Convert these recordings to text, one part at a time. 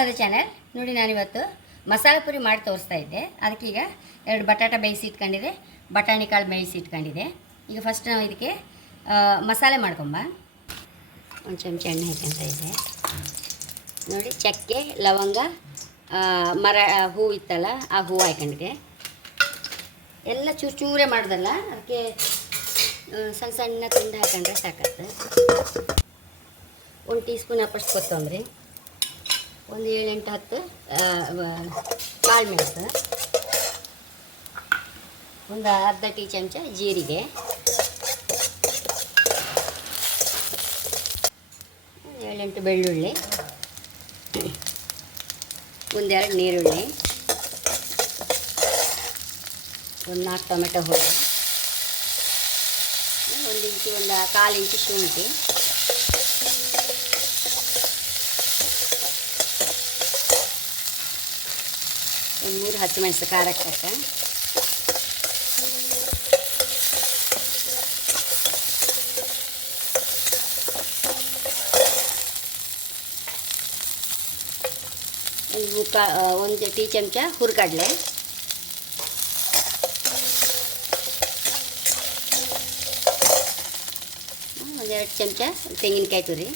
ಮಾಡೋದು ಚಾನಲ್ ನೋಡಿ. ನಾನಿವತ್ತು ಮಸಾಲೆ ಪುರಿ ಮಾಡಿ ತೋರಿಸ್ತಾ ಇದ್ದೆ. ಅದಕ್ಕೀಗ 2 ಬಟಾಟ ಬೇಯಿಸಿ ಇಟ್ಕೊಂಡಿದೆ, ಬಟಾಣಿ ಕಾಳು ಬೇಯಿಸಿ ಇಟ್ಕೊಂಡಿದೆ. ಈಗ ಫಸ್ಟ್ ನಾವು ಇದಕ್ಕೆ ಮಸಾಲೆ ಮಾಡ್ಕೊಂಬ. ಒಂದು ಚಮಚ ಎಣ್ಣೆ ಹಾಕ್ಕೊಂತ ಇದ್ದೆ ನೋಡಿ. ಚಕ್ಕೆ, ಲವಂಗ, ಮರ ಹೂವು ಇತ್ತಲ್ಲ ಆ ಹೂವು ಹಾಕೊಂಡಿದೆ. ಎಲ್ಲ ಚೂರು ಚೂರೇ ಮಾಡ್ದಲ್ಲ, ಅದಕ್ಕೆ ಸಣ್ಣ ಸಣ್ಣ ತುಂಡು ಹಾಕೊಂಡ್ರೆ ಸಾಕತ್ತೆ. 1 ಟೀ ಸ್ಪೂನ್ ಅಪ್ಪಷ್ಟು ಕೊತ್ತಂಬರಿ, ಒಂದು 7-8-10 ಕಾಳು ಮೆಣಸು, ಒಂದು ಅರ್ಧ ಟೀ ಚಮಚ ಜೀರಿಗೆ, 7-8 ಬೆಳ್ಳುಳ್ಳಿ, ಒಂದೆರಡು ನೀರುಳ್ಳಿ, ಒಂದು 4 ಟೊಮೆಟೊ ಹೋಳಿ, 1 ಇಂಚು, ಒಂದು 1/4 ಇಂಚು ಶುಂಠಿ, ಒಂದು 3 ಹಸಿಮೆಣಸು ಖಾರಕ್ಕೆ ತಕ್ಕ, ಒಂದು ಟೀ ಚಮಚ ಹುರ್ಗಡ್ಲೆ, ಒಂದು 2 ಚಮಚ ತೆಂಗಿನಕಾಯಿ ತುರಿ,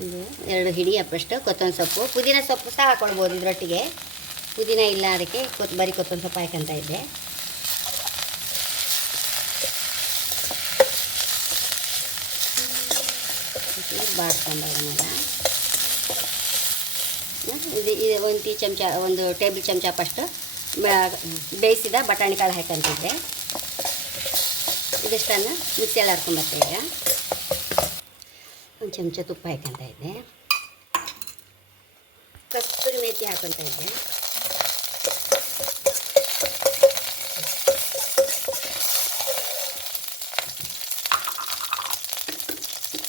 ಒಂದು 2 ಹಿಡಿ ಅಪ್ಪಷ್ಟು ಕೊತ್ತಂಬರಿ ಸೊಪ್ಪು, ಪುದೀನ ಸೊಪ್ಪು ಸಹ ಹಾಕ್ಕೊಳ್ಬೋದು ಇದರೊಟ್ಟಿಗೆ. ಪುದೀನ ಇಲ್ಲ, ಅದಕ್ಕೆ ಬರೀ ಕೊತ್ತಂಬರಿ ಸೊಪ್ಪು ಹಾಕಂತ ಇದ್ದೆ. ಬಾಡ್ಕೊಂಡವನ್ನೆಲ್ಲ ಇದು 1 ಟೀ ಚಮಚ, 1 ಟೇಬಲ್ ಚಮಚ ಅಪ್ಪಷ್ಟು ಬೇಯಿಸಿದ ಬಟಾಣಿ ಕಾಳು ಹಾಕಂತಿದ್ದೆ. ಇದಿಷ್ಟನ್ನು ಮಿಕ್ಸಿಯಲ್ಲಿ ಹರ್ಕೊಂಬರ್ತೆ. ಈಗ 1 ಚಮಚ ತುಪ್ಪ ಹಾಕಂತ ಇದ್ದೆ. ಕಸ್ತೂರಿ ಮೇಥಿ ಹಾಕೊತ ಇದ್ದೆ.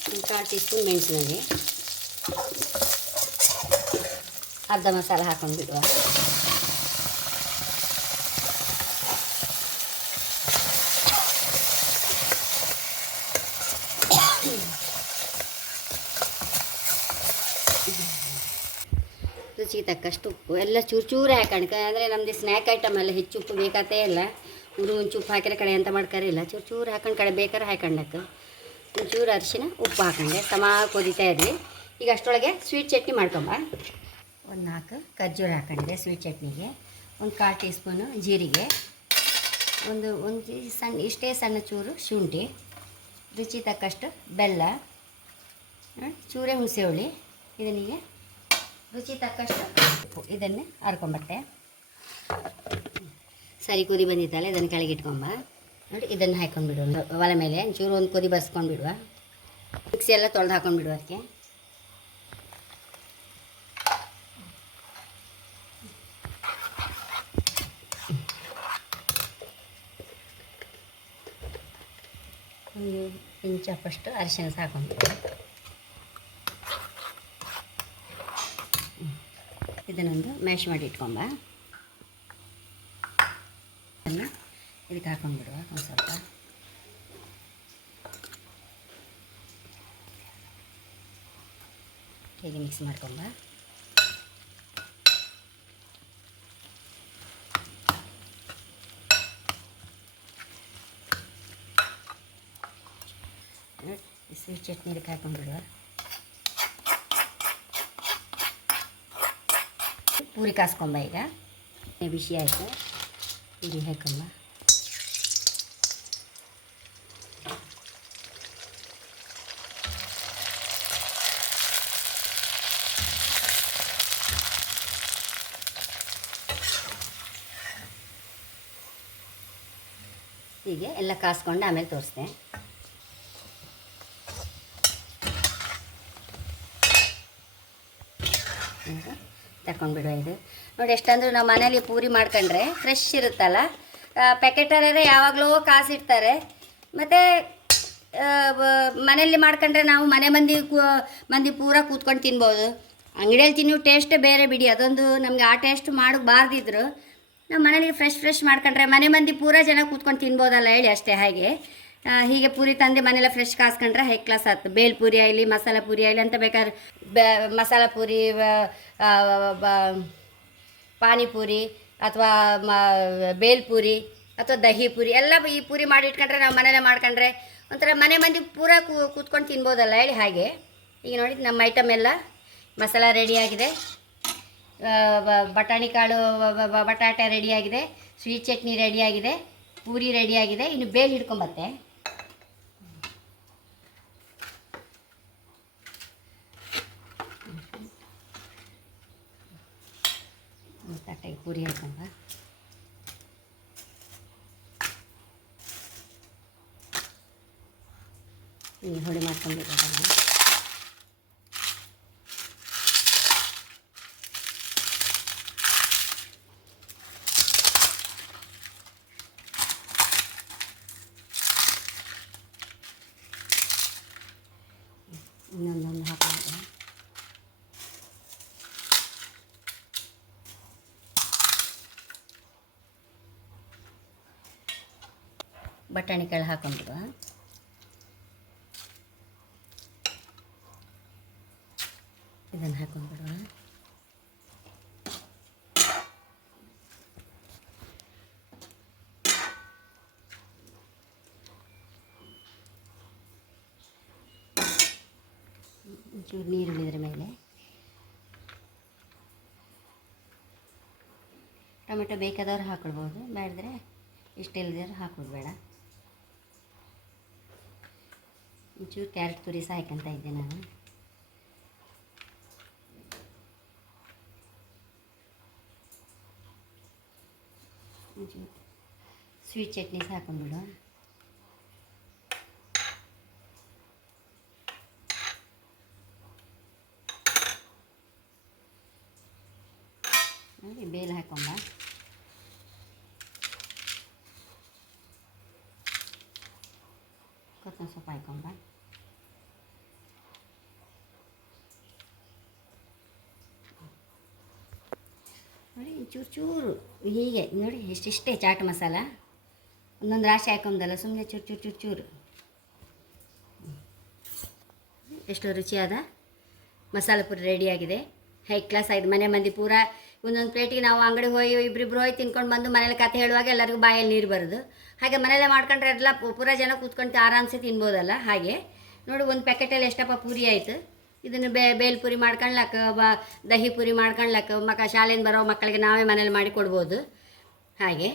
ಒಂದು 1/4 ಟೀ ಸ್ಪೂನ್ ಮೆಣಸಿನಲ್ಲಿ, ಅರ್ಧ ಮಸಾಲೆ ಹಾಕೊಂಡು ಬಿಡುವ. ರುಚಿಗೆ ತಕ್ಕಷ್ಟು ಉಪ್ಪು, ಎಲ್ಲ ಚೂರು ಚೂರು ಹಾಕೊಂಡು, ಅಂದರೆ ನಮ್ಮದು ಸ್ನ್ಯಾಕ್ ಐಟಮ್ ಎಲ್ಲ ಹೆಚ್ಚು ಉಪ್ಪು ಬೇಕಾತೇ ಇಲ್ಲ. ಒಂಚೂರು ಉಪ್ಪು ಹಾಕಿರೋ ಕಡೆ ಅಂತ ಮಾಡ್ಕರೆ ಇಲ್ಲ, ಚೂರು ಚೂರು ಹಾಕೊಂಡು ಕಡೆ ಬೇಕಾದ್ರೆ ಹಾಕೊಂಡಕ್ಕೆ. ಒಂಚೂರು ಅರಿಶಿನ, ಉಪ್ಪು ಹಾಕೊಂಡೆ, ಸಮ ಕುದಿತಾ ಇರಲಿ. ಈಗ ಅಷ್ಟರೊಳಗೆ ಸ್ವೀಟ್ ಚಟ್ನಿ ಮಾಡ್ಕೊಂಬ. ಒಂದು 4 ಖರ್ಜೂರ ಹಾಕೊಂಡಿದೆ ಸ್ವೀಟ್ ಚಟ್ನಿಗೆ, ಒಂದು 1/4 ಟೀ ಸ್ಪೂನು ಜೀರಿಗೆ, ಒಂದು ಇಷ್ಟೇ ಸಣ್ಣ ಚೂರು ಶುಂಠಿ, ರುಚಿ ತಕ್ಕಷ್ಟು ಬೆಲ್ಲ, ಚೂರೇ ಹುಣಸೆ ಹುಳಿ, ಇದನ್ನಿಗೆ ರುಚಿ ತಕ್ಕಷ್ಟು ಉಪ್ಪು, ಇದನ್ನೇ ಹರ್ಕೊಂಬಟ್ಟೆ. ಸರಿ ಕುದಿ ಬಂದಿತ್ತಲ್ಲ, ಇದನ್ನು ಕೆಳಗೆ ಇಟ್ಕೊಂಬ ನೋಡಿ. ಇದನ್ನು ಹಾಕ್ಕೊಂಡು ಬಿಡುವ ಒಲೆ ಮೇಲೆ, ಒಂಚೂರು ಒಂದು ಕುದಿ ಬರ್ಸ್ಕೊಂಡು ಬಿಡುವ. ಮಿಕ್ಸಿ ಎಲ್ಲ ತೊಳೆದು ಹಾಕೊಂಡು ಬಿಡುವ. ಅದಕ್ಕೆ ಒಂದು ಇಂಚ್ ಅಪ್ಪಷ್ಟು ಅರಿಶಿನ ಸಾಕೊಂಡು ಬಿಡುವ. ಇದನ್ನೊಂದು ಮ್ಯಾಶ್ ಮಾಡಿ ಇಟ್ಕೊಂಬ. ಅದನ್ನು ಇದಕ್ಕೆ ಹಾಕೊಂಡು ಬಿಡುವ. ಒಂದು ಸ್ವಲ್ಪ ಹೀಗೆ ಮಿಕ್ಸ್ ಮಾಡ್ಕೊಂಬ. ಸ್ವೀಟ್ ಚಟ್ನಿ ಇದಕ್ಕೆ ಹಾಕೊಂಡು ಬಿಡುವ. ಪೂರಿ ಕಾಸ್ಕೊಂಬ. ಈಗ ಬಿಸಿ ಆಯಿತು, ಪೂರಿ ಹಾಕೊಂಬ. ಹೀಗೆ ಎಲ್ಲ ಕಾಸ್ಕೊಂಡು ಆಮೇಲೆ ತೋರಿಸ್ದೆ. ತಗೊಂಡ್ಬಿಡುವ. ಇದು ನೋಡಿ, ಎಷ್ಟಂದ್ರೂ ನಾವು ಮನೇಲಿ ಪೂರಿ ಮಾಡ್ಕೊಂಡ್ರೆ ಫ್ರೆಶ್ ಇರುತ್ತಲ್ಲ. ಪ್ಯಾಕೆಟಲ್ಲೇ ಯಾವಾಗಲೂ ಕಾಸಿಡ್ತಾರೆ. ಮತ್ತು ಮನೆಯಲ್ಲಿ ಮಾಡ್ಕೊಂಡ್ರೆ ನಾವು ಮನೆ ಮಂದಿ ಪೂರ ಕೂತ್ಕೊಂಡು ತಿನ್ಬೋದು. ಅಂಗಡಿಯಲ್ಲಿ ತಿನ್ನೋ ಟೇಸ್ಟೇ ಬೇರೆ ಬಿಡಿ. ಅದೊಂದು ನಮಗೆ ಆ ಟೇಸ್ಟ್ ಮಾಡಬಾರ್ದಿದ್ರು ನಾವು ಮನೇಲಿ ಫ್ರೆಶ್ ಮಾಡ್ಕೊಂಡ್ರೆ ಮನೆ ಮಂದಿ ಪೂರಾ ಜನ ಕೂತ್ಕೊಂಡು ತಿನ್ಬೋದಲ್ಲ ಹೇಳಿ ಅಷ್ಟೇ. ಹಾಗೆ ಹೀಗೆ ಪೂರಿ ತಂದು ಮನೆಯಲ್ಲ ಫ್ರೆಶ್ ಕಾಸ್ಕೊಂಡ್ರೆ ಹೈ ಕ್ಲಾಸ್ ಆಯ್ತು. ಬೇಲ್ ಪೂರಿ ಆಗಲಿ ಮಸಾಲ ಪೂರಿ ಆಗಲಿ ಅಂತ ಬೇಕಾದ್ರೆ ಮಸಾಲ ಪೂರಿ, ಪಾನಿಪೂರಿ ಅಥವಾ ಬೇಲ್ ಪೂರಿ ಅಥವಾ ದಹಿ ಪೂರಿ ಎಲ್ಲ ಈ ಪೂರಿ ಮಾಡಿ ಇಟ್ಕೊಂಡ್ರೆ ನಾವು ಮನೇಲೆ ಮಾಡ್ಕೊಂಡ್ರೆ ಒಂಥರ ಮನೆ ಮಂದಿ ಪೂರ ಕೂತ್ಕೊಂಡು ತಿನ್ಬೋದಲ್ಲ ಹೇಳಿ. ಹಾಗೆ ಈಗ ನೋಡಿ ನಮ್ಮ ಐಟಮ್ ಎಲ್ಲ ಮಸಾಲ ರೆಡಿಯಾಗಿದೆ, ಬಟಾಣಿ ಕಾಳು ಬಟಾಟೆ ರೆಡಿಯಾಗಿದೆ, ಸ್ವೀಟ್ ಚಟ್ನಿ ರೆಡಿಯಾಗಿದೆ, ಪೂರಿ ರೆಡಿಯಾಗಿದೆ. ಇನ್ನು ಬೇಲ್ ಹಿಡ್ಕೊಂಬತ್ತೆ. ತಟ್ಟೆಗೆ ಪೂರಿ ಹಾಕೊಂಬ. ಹೊಡಿ ಮಾಡ್ಕೊಂಡ್ಬಿಟ್ಟು ಇನ್ನೊಂದೊಂದು ಹಾಕಿದ್ರೆ ಬಟಾಣಿ ಕಾಳು ಹಾಕೊಂಡ್ಬಿಡುವ. ಇದನ್ನು ಹಾಕೊಂಡ್ಬಿಡುವ. ಒಂಚೂರು ನೀರು ಇದ್ರ ಮೇಲೆ ಟೊಮೆಟೊ ಬೇಕಾದವ್ರು ಹಾಕೊಳ್ಬೋದು, ಬೇಡಿದ್ರೆ ಇಷ್ಟಿಲ್ಲದ್ರೆ ಹಾಕೋದು ಬೇಡ. ಒಂಚೂರು ಕ್ಯಾರೆಟ್ ತುರಿ ಸಹ ಹಾಕ್ಕೊಂತ ಇದ್ದೆ ನಾನು. ಒಂಚೂರು ಸ್ವೀಟ್ ಚಟ್ನಿ ಸಹ ಹಾಕೊಂಡ್ಬಿಡು. ನೋಡಿ ಬೇಲ್ ಹಾಕೊಂಬ. ಕೊತ್ತಂಬರಿ ಸೊಪ್ಪು ಹಾಕೊಂಬ. ನೋಡಿ ಚೂರು ಹೀಗೆ ನೋಡಿ ಇಷ್ಟಿಷ್ಟೇ ಚಾಟ್ ಮಸಾಲ. ಒಂದೊಂದು ರಾಶಿ ಹಾಕೊಂಬದಲ್ಲ, ಸುಮ್ಮನೆ ಚೂರು. ಎಷ್ಟು ರುಚಿಯಾದ ಮಸಾಲ ಪುರಿ ರೆಡಿಯಾಗಿದೆ. ಹೈ ಕ್ಲಾಸ್ ಆಗಿದೆ. ಮನೆ ಮಂದಿ ಪೂರ ಒಂದೊಂದು ಪ್ಲೇಟಿಗೆ ನಾವು ಅಂಗಡಿಗೆ ಹೋಗಿ ಇಬ್ಬರಿಬ್ರು ಹೋಗಿ ತಿನ್ಕೊಂಡು ಬಂದು ಮನೇಲಿ ಕತೆ ಹೇಳುವಾಗ ಎಲ್ಲರಿಗೂ ಬಾಯಲ್ಲಿ ನೀರು ಬರೋದು. ಹಾಗೆ ಮನೇಲೆ ಮಾಡ್ಕೊಂಡ್ರೆ ಎಲ್ಲ ಪೂರ ಜನ ಕೂತ್ಕೊಂಡು ಆರಾಮ್ಸೆ ತಿನ್ಬೋದಲ್ಲ. ಹಾಗೆ ನೋಡಿ ಒಂದು ಪ್ಯಾಕೆಟಲ್ಲಿ ಎಷ್ಟಪ್ಪ ಪೂರಿ ಆಯಿತು. ಇದನ್ನು ಬೇಲ್ ಪೂರಿ ಮಾಡ್ಕೊಳ್ಲಕ್ಕ, ದಹಿ ಪೂರಿ ಮಾಡ್ಕೊಳ್ಲಕ್ಕ ಶಾಲೆಯಿಂದ ಬರೋ ಮಕ್ಕಳಿಗೆ ನಾವೇ ಮನೇಲಿ ಮಾಡಿ ಕೊಡ್ಬೋದು. ಹಾಗೆ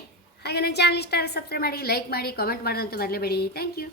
ನನ್ನ ಚಾನಲ್ ಇಷ್ಟ ಆದರೆ ಸಬ್ಸ್ಕ್ರೈಬ್ ಮಾಡಿ, ಲೈಕ್ ಮಾಡಿ, ಕಾಮೆಂಟ್ ಮಾಡೋದಂತೂ ಮರಲೇಬೇಡಿ. Thank you.